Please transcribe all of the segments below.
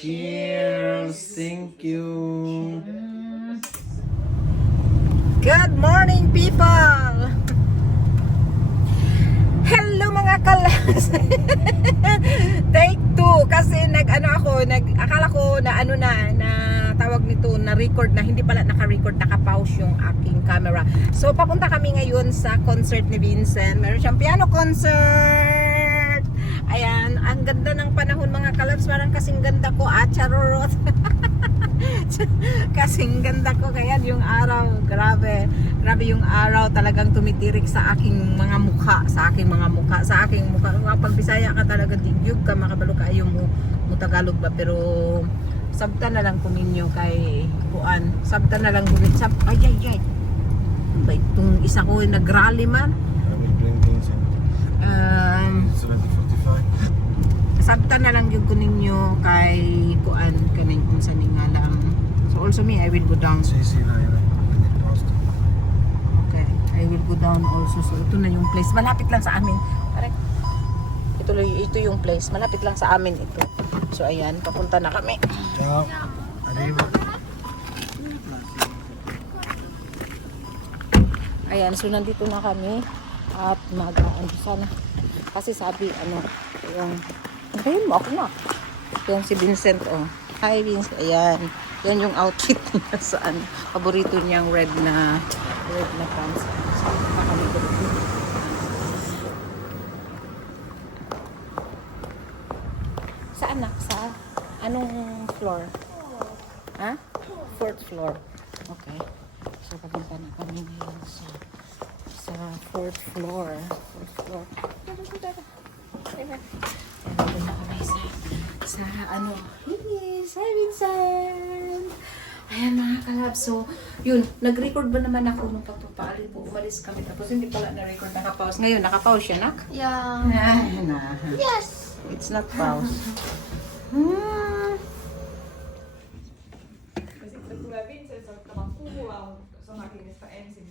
Cheers! Thank you! Good morning, people! Hello mga kalas! Take 2 kasi akala ko na tawag nito na record na hindi pala naka-record, naka-pause yung aking camera. So papunta kami ngayon sa concert ni Vincent. Meron siyang piano concert. Ayan, ang ganda ng panahon mga kalabs, parang kasing ganda ko, charorot. Kasing ganda ko, kaya yung araw, grabe yung araw, talagang tumitirik sa aking mga mukha, sa aking mukha. Pag Bisaya ka talaga, digyug ka, makabalo ka yung mo Tagalog ba, pero sabta na lang kuminyo kay Juan, sabta na lang gumit ay ba itong isa ko nag-rally man. I will bring Vincent. 7:45. Sabta na lang yung kuninyo kay Juan kaning kung sa nga lang. So also me, I will go down. Okay, I will go down also. So ito na yung place, malapit lang sa amin. Correct. Ito yung place, malapit lang sa amin ito. So ayan, papunta na kami. Ciao. Arriba. Ayan, so nandito na kami at sana. Kasi sabi, yung mo ako na. Yung si Vincent, oh. Hi Vincent, ayan. Yan yung outfit niya saan. Paborito niyang red na pants. Saan na? Sa anong floor? Ha? 4th floor. Okay. So papunta na kami ngayon sa 4th floor. 4th floor. Nandun na kami sa Yes, hi Vincent! Ayan mga kalab. So, yun, nag-record ba naman ako nung pagpapaalin po? Umalis kami tapos hindi pala na-record, naka-pause. Ngayon, naka-pause siya, nak? Yeah. Yes. It's not pause. Sitten tulee Vincent soittamaan kuulaan sanakirjasta ensin.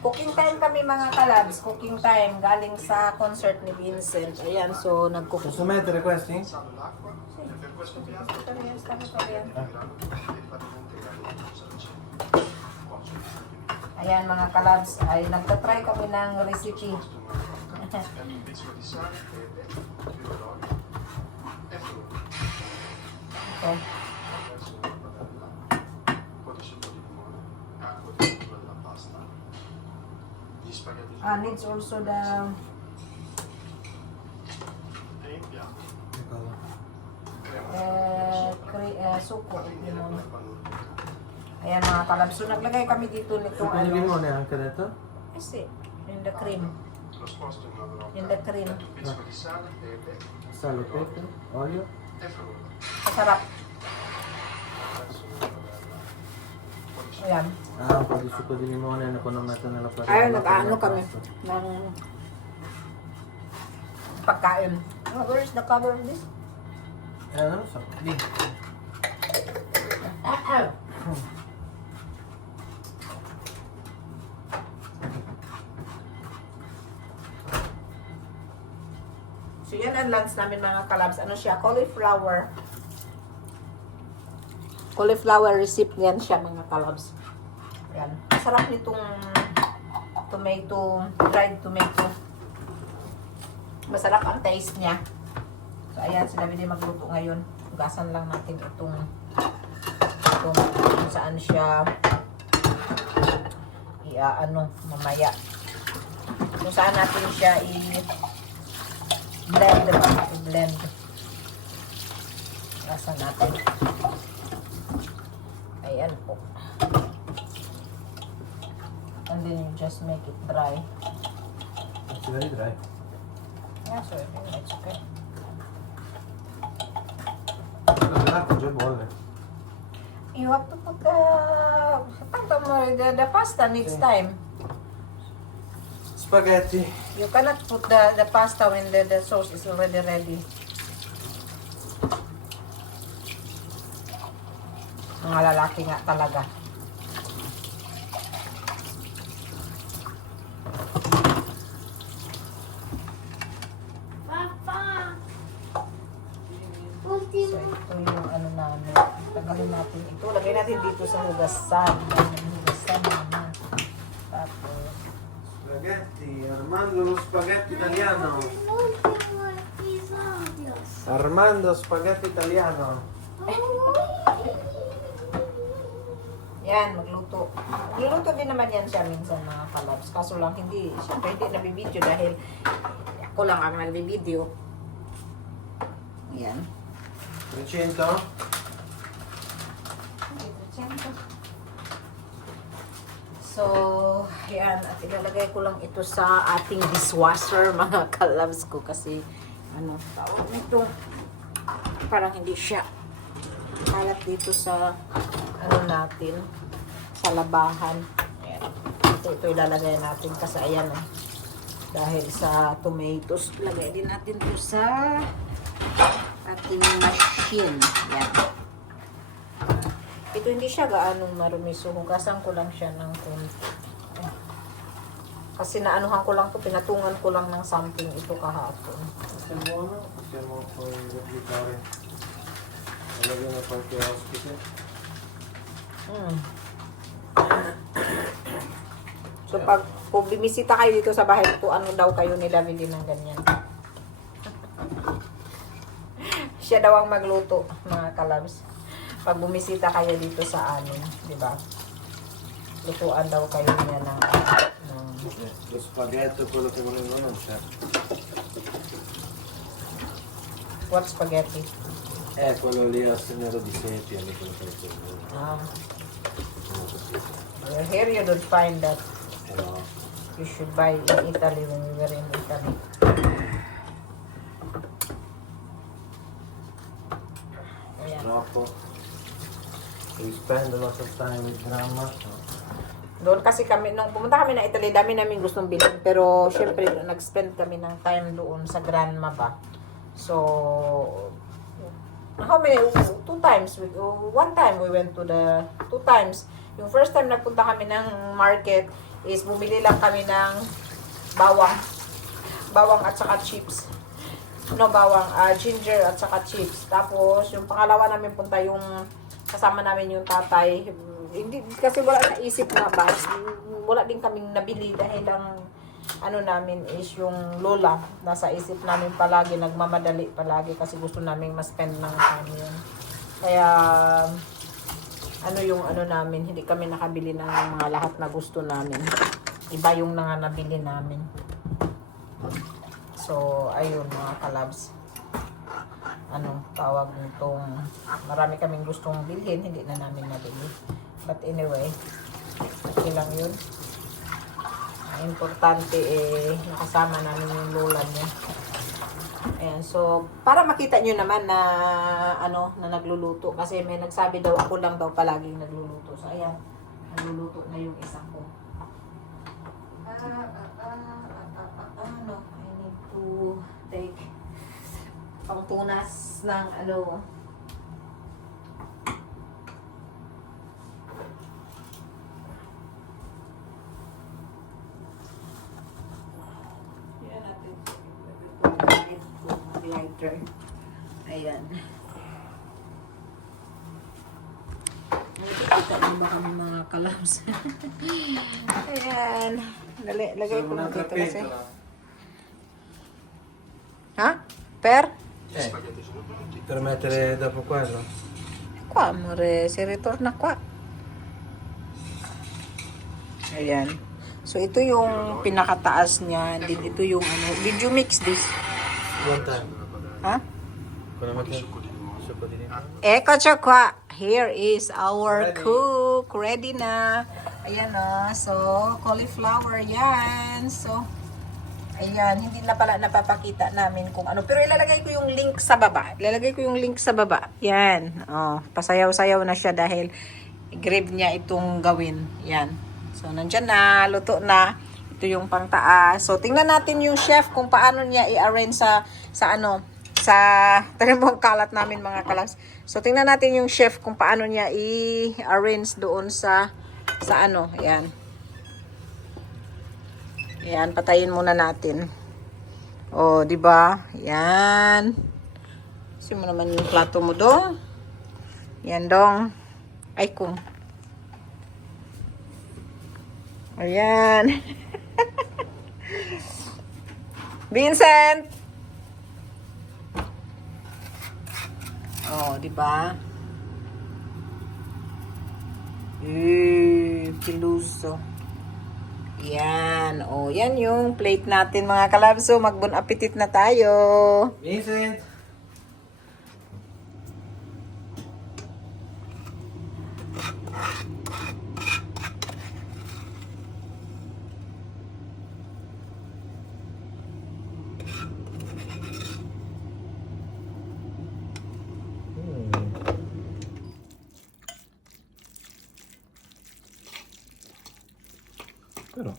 Cooking time kami mga kalabs. Cooking time. Galing sa concert ni Vincent. Ayan, so nag-cook. Posso mettere questi? Ayan mga kalabs, ay nagtatry kami ng recipe. Ito. Needs also the suko. Ayan mga kalabs. So naglagay kami dito nito Suko ni limon eh, ang kanito? kasi in the cream. In the cream. Salo, pepe, olio. Masarap. Ayan. Pwede suko di limon eh, nakuno na ito nalapas. Ayun, nag-ano kami ng pagkain. Where is the cover of this? Ano? Sakli. So yan ang lunch namin mga kalabs. Ano siya? Cauliflower. Cauliflower recipe yan siya mga kalabs. Yan. Masarap nitong tomato, dried tomato. Masarap ang taste niya. So ayan, sila din magluto ngayon. Hugasan lang natin itong kung saan siya mamaya. Kung saan natin siya i-blend. Hugasan natin. Ayan po. And then you just make it dry. It's very dry. Yeah, so it's okay. You have to put the pasta needs time. Spaghetti. You cannot put the pasta when the sauce is already ready. Mga lalaki nga talaga. So, ito yung ano namin. Tagalin natin ito. Lagay natin dito sa hugasan. Hugasan naman. Tapos, Spaghetti. Armando lo spaghetti italiano. Armando spaghetti italiano. yan, magluto. Niluto din naman yan siya minsan mga kalabs. Kaso lang hindi, siyempre hindi nabibideo dahil ako lang ang nabibideo. Yan. 300. So, yan. At ilalagay ko lang ito sa ating dishwasher, mga kalabs ko. Kasi, ano, tawag nito. Parang hindi siya kalat dito sa, ano natin, sa labahan. Ayan. Ito ilalagay natin kasi ayan, dahil sa tomatoes, lagay din natin ito sa ating machine. Yan. Ito hindi siya gaanong marumi. So, hugasan ko lang siya ng konti. Kasi naanuhan ko lang to, pinatungan ko lang ng something ito kahapon. Possiamo poi replicare. Lagyan na qualche ospite. So, kung bimisita kayo dito sa bahay ko, ano daw kayo nila bili ng ganyan? Siya daw ang magluto, mga kalabs. Pag bumisita kayo dito sa amin, di ba? Lutuan daw kayo niya ng Lo spaghetto è quello che volevo non c'è. what spaghetti? Quello lì al nero di sepia, lì quello che Here you don't find that. no. You should buy in Italy when we were in Italy. Ayan. Troppo. We spend a lot of time with grandma. Doon kasi kami, nung pumunta kami na Italy, dami namin gustong bilhin. Pero, syempre, nag-spend kami ng time doon sa grandma ba. So, how many? 2 times. One time we went to the, 2 times. Yung first time nagpunta kami ng market is bumili lang kami ng bawang. Bawang at saka chips. No, bawang, ginger at saka chips. Tapos, yung pangalawa namin punta yung kasama namin yung tatay. Hindi kasi wala na isip na ba. wala din kaming nabili dahil ang ano namin is yung lola. Nasa isip namin palagi, nagmamadali palagi kasi gusto namin ma-spend ng time yun. Kaya, ano yung ano namin, hindi kami nakabili ng mga lahat na gusto namin. Iba yung nabili namin. So, ayun mga kalabs. Ano, tawag nitong, marami kaming gustong bilhin, hindi na namin nabili. But anyway, okay lang yun. Ang importante nakasama namin yung lola niya. Ayan, so, para makita nyo naman na, ano, na nagluluto. Kasi may nagsabi daw, ako lang daw palaging nagluluto. So, ayan, nagluluto na yung isa ko. Ano, I need to take pangtunas ng ano. Yan natin. Lighter. Ayan. Nakikita mo ba kami mga kalabs? Ayan. Dali, lagay ko lang dito kasi. Ha? Per? Per mettere dopo quello. Qua, amore. Si ritorna qua. Ayan. So, ito yung pinakataas niya. Din ito yung ano. Did you mix this? One time. Ha? Quello mette succo di limone. Eccoci qua. Here is our cook. Ready na. Ayan o. So, cauliflower yan. So, ayan. Hindi na pala napapakita namin kung ano. Pero ilalagay ko yung link sa baba. Ilalagay ko yung link sa baba. Yan. O, pasayaw-sayaw na siya dahil grave niya itong gawin. Yan. So, nandyan na. Luto na. Ito yung pangtaas. So, tingnan natin yung chef kung paano niya i-arrange sa ano, sa tanong kalat namin mga kalas. So, tingnan natin yung chef kung paano niya i-arrange doon sa ano. Ayan. Ayan, patayin muna natin. O, di ba? Ayan. Kasi mo naman yung plato mo dong. Ayan dong. Ay, kung. Ayan. Vincent! Oh, di ba? Piluso. Yan. Oh, yan yung plate natin mga kalabso. Mag-bon appetit na tayo. Vincent! Però